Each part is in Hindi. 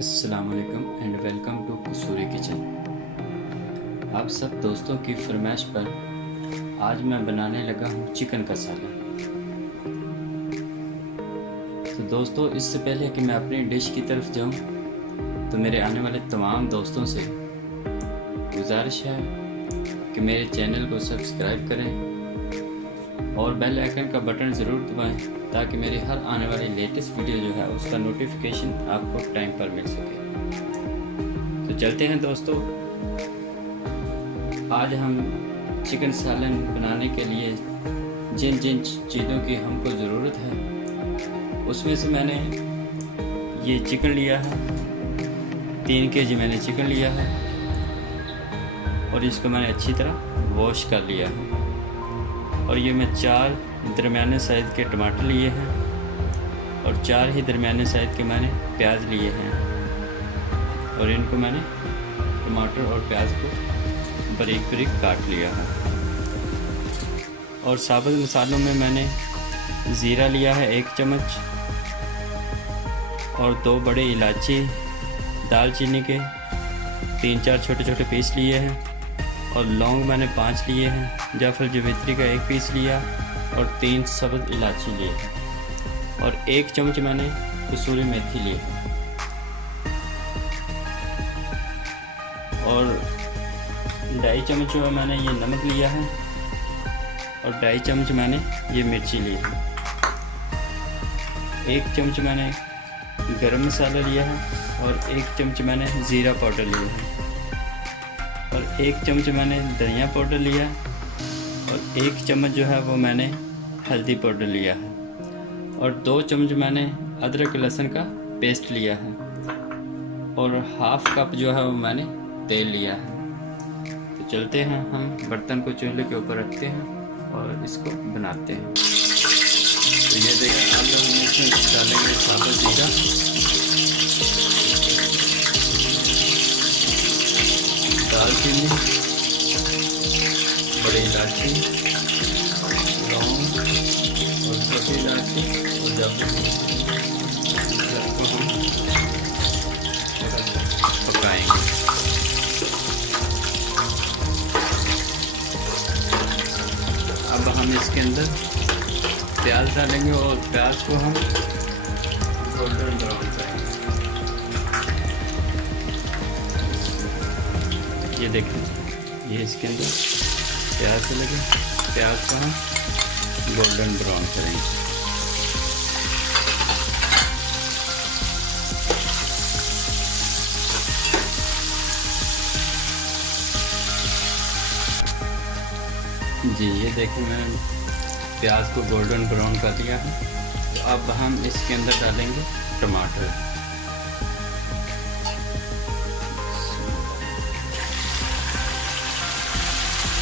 अस्सलामुअलैकुम and welcome to Kasuri kitchen. आप सब दोस्तों की फरमाइश पर आज मैं बनाने लगा हूँ चिकन का सालन। तो दोस्तों, इससे पहले कि मैं अपनी डिश की तरफ जाऊँ तो मेरे आने वाले तमाम दोस्तों से गुजारिश है कि मेरे चैनल को सब्सक्राइब करें और बेल आइकन का बटन ज़रूर दबाएं ताकि मेरी हर आने वाली लेटेस्ट वीडियो जो है उसका नोटिफिकेशन आपको टाइम पर मिल सके। तो चलते हैं दोस्तों, आज हम चिकन सालन बनाने के लिए जिन जिन चीज़ों की हमको ज़रूरत है उसमें से मैंने ये चिकन लिया है, 3 kg मैंने चिकन लिया है और इसको मैंने अच्छी तरह वॉश कर लिया है। और ये मैं 4 दरमियाने साइज़ के टमाटर लिए हैं और 4 ही दरमियाने साइज़ के मैंने प्याज लिए हैं और इनको मैंने टमाटर और प्याज को बारीक बारीक काट लिया है। और साबुत मसालों में मैंने ज़ीरा लिया है 1 चम्मच और 2 बड़े इलायची दालचीनी के 3-4 छोटे छोटे पीस लिए हैं और लौंग मैंने 5 लिए हैं, जायफल जावित्री का 1 पीस लिया और 3 सब्ज़ इलायची लिए और 1 चम्मच मैंने कसूरी मेथी ली और 2.5 चम्मच जो है मैंने ये नमक लिया है और 2.5 चम्मच मैंने ये मिर्ची ली है। 1 चम्मच मैंने गरम मसाला लिया है और 1 चम्मच मैंने ज़ीरा पाउडर लिया है और 1 चम्मच मैंने धनिया पाउडर लिया और 1 चम्मच जो है वो मैंने हल्दी पाउडर लिया है और 2 चम्मच मैंने अदरक लहसुन का पेस्ट लिया है और ½ कप जो है वो मैंने तेल लिया है। तो चलते हैं, हम बर्तन को चूल्हे के ऊपर रखते हैं और इसको बनाते हैं। तो ये देखिए, आप लोग इसमें डालेंगे साबुत जीरा, दालचीनी, बड़ी इलायची, लौंग और छोटी इलायची और जावित्री को हम पकाएंगे। अब हम इसके अंदर प्याज डालेंगे और प्याज को हम गोल्डन ब्राउन करेंगे। ये देखें, ये इसके अंदर प्याज से लगे, प्याज को हम गोल्डन ब्राउन करेंगे। जी ये देखिए, मैंने प्याज को गोल्डन ब्राउन कर दिया है। तो अब हम इसके अंदर डालेंगे टमाटर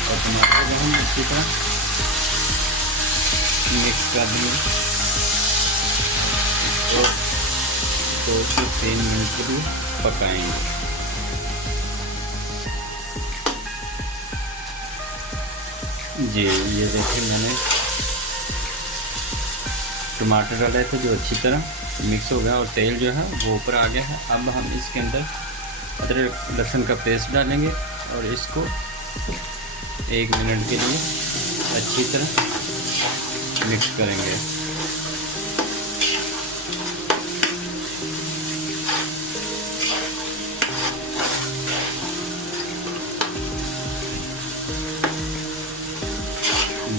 और टमाटर को हम इसी तरह मिक्स कर देंगे। इसको 2 से 3 मिनट के लिए पकाएंगे। जी ये देखिए, मैंने टमाटर डाले थे जो अच्छी तरह मिक्स हो गया और तेल जो है वो ऊपर आ गया है। अब हम इसके अंदर अदरक लहसुन का पेस्ट डालेंगे और इसको 1 मिनट के लिए अच्छी तरह मिक्स करेंगे।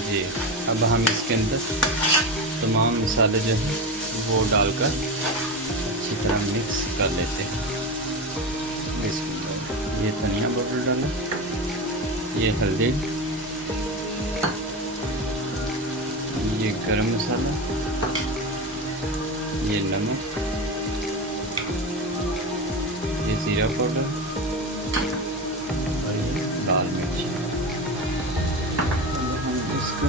जी अब हम इसके अंदर तमाम मसाले जो हैं वो डालकर अच्छी तरह मिक्स कर लेते हैं। ये धनिया पाउडर डाला, ये हल्दी, ये गरम मसाला, ये नमक, ये ज़ीरा पाउडर और ये लाल मिर्च। हम इसको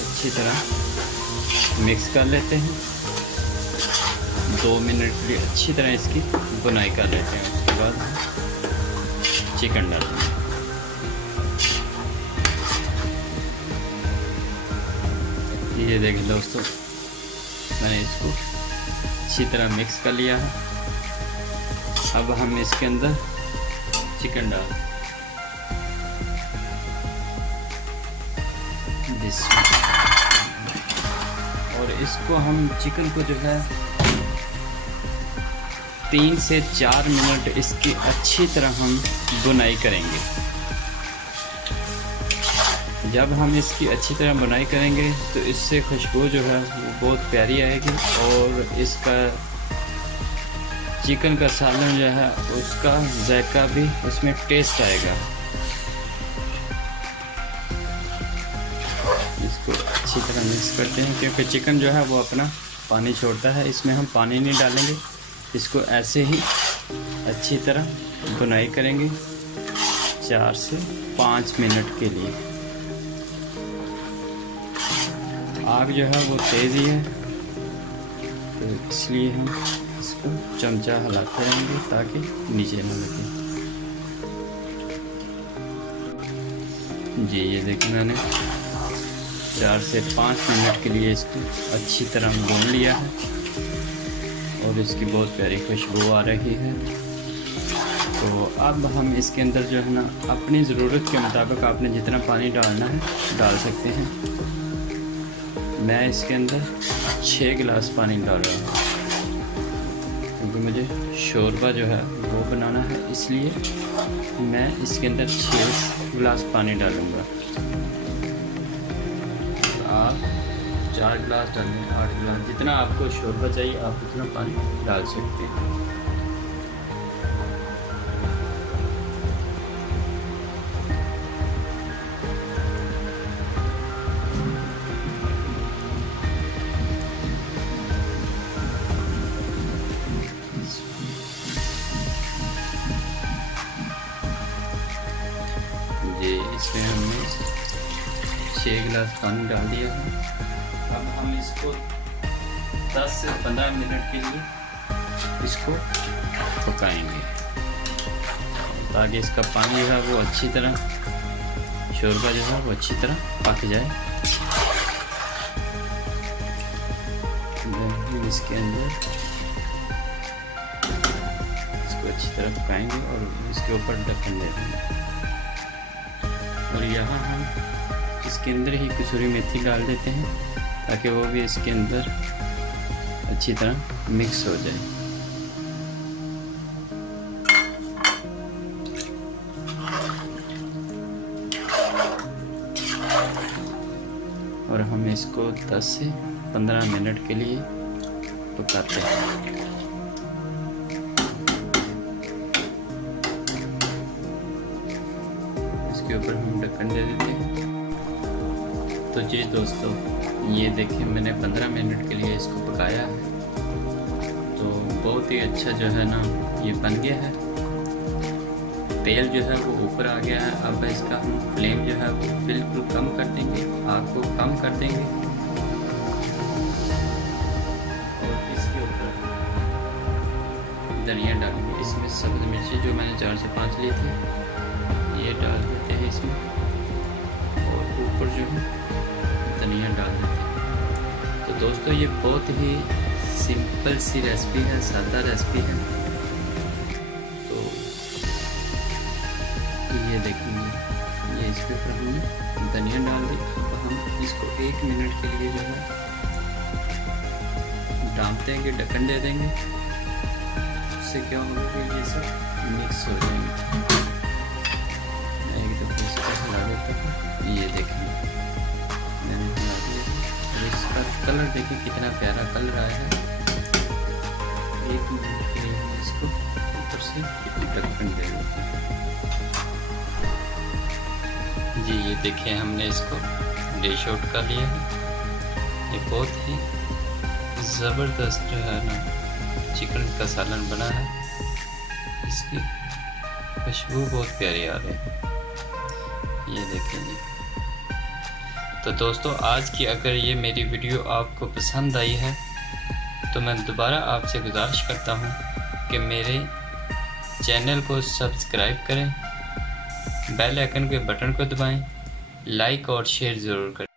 अच्छी तरह मिक्स कर लेते हैं। 2 मिनट के लिए अच्छी तरह इसकी बुनाई कर लेते हैं। उसके बाद चिकन डालेंगे। ये देखिए दोस्तों, मैंने इसको अच्छी तरह मिक्स कर लिया है। अब हम इसके अंदर चिकन डाल और इसको हम चिकन को जो है 3 से 4 मिनट इसकी अच्छी तरह हम बुनाई करेंगे। जब हम इसकी अच्छी तरह बुनाई करेंगे तो इससे खुशबू जो है वो बहुत प्यारी आएगी और इसका चिकन का सालन जो है उसका जायका भी उसमें टेस्ट आएगा। इसको अच्छी तरह मिक्स करते हैं क्योंकि चिकन जो है वो अपना पानी छोड़ता है। इसमें हम पानी नहीं डालेंगे, इसको ऐसे ही अच्छी तरह बुनाई करेंगे 4 से 5 मिनट के लिए। आग जो है वो तेज़ ही है तो इसलिए हम इसको चमचा हिलाते रहेंगे ताकि नीचे ना लगे। जी ये देखिए मैंने 4 से 5 मिनट के लिए इसको अच्छी तरह भून लिया है और इसकी बहुत प्यारी खुशबू आ रही है। तो अब हम इसके अंदर जो है ना अपनी ज़रूरत के मुताबिक आपने जितना पानी डालना है डाल सकते हैं। मैं इसके अंदर 6 गिलास पानी डाल रहा हूँ क्योंकि मुझे शोरबा जो है वो बनाना है, इसलिए मैं इसके अंदर 6 गिलास पानी डालूँगा। आप 4 गिलास डालें, 8 गिलास, जितना आपको शोरबा चाहिए आप उतना पानी डाल सकते हैं। ये इसमें हमने 6 गिलास पानी डाल दिया है। अब हम इसको 10 से 15 मिनट के लिए इसको पकाएंगे ताकि इसका पानी जो है वो अच्छी तरह शोरबा जो है वो अच्छी तरह पक जाए। इसके अंदर इसको अच्छी तरह पकाएंगे और इसके ऊपर ढक्कन दे देंगे और यहाँ हम इसके अंदर ही कसूरी मेथी डाल देते हैं ताकि वो भी इसके अंदर अच्छी तरह मिक्स हो जाए। और हम इसको 10 से 15 मिनट के लिए पकाते हैं। इसके ऊपर हम ढक्कन दे देते हैं। तो जी दोस्तों ये देखिए मैंने 15 मिनट के लिए इसको पकाया है तो बहुत ही अच्छा जो है ना ये बन गया है। तेल जो है वो ऊपर आ गया है। अब इसका हम फ्लेम जो है वो बिल्कुल कम कर देंगे, आग को कम कर देंगे और इसके ऊपर धनिया डालेंगे। इसमें सब्ज़ मिर्ची जो मैंने 4 से 5 ली थी ये डाल देते हैं इसमें और ऊपर जो है धनिया डाल देते हैं। तो दोस्तों ये बहुत ही सिंपल सी रेसिपी है, सादा रेसिपी है। तो ये देखेंगे ये इसके ऊपर हमने धनिया डाल दी। अब हम इसको 1 मिनट के लिए जो है ढाँप देंगे, ढक्कन दे देंगे। उससे क्या होगा कि ये सब मिक्स हो जाएंगे। ये देखें मैंने हिला दिया और इसका कलर देखिए कितना प्यारा कलर आया है। 1 मिनट के लिए हम इसको ऊपर से ढक्कन दे देते हैं। जी ये देखिए हमने इसको डिश आउट कर लिया है। ये बहुत ही ज़बरदस्त जो है ना चिकन का सालन बना है। इसकी खुशबू बहुत प्यारी आ रही है, ये देखेंगे। तो दोस्तों आज की अगर ये मेरी वीडियो आपको पसंद आई है तो मैं दोबारा आपसे गुजारिश करता हूँ कि मेरे चैनल को सब्सक्राइब करें, बेल आइकन के बटन को दबाएं, लाइक और शेयर ज़रूर करें।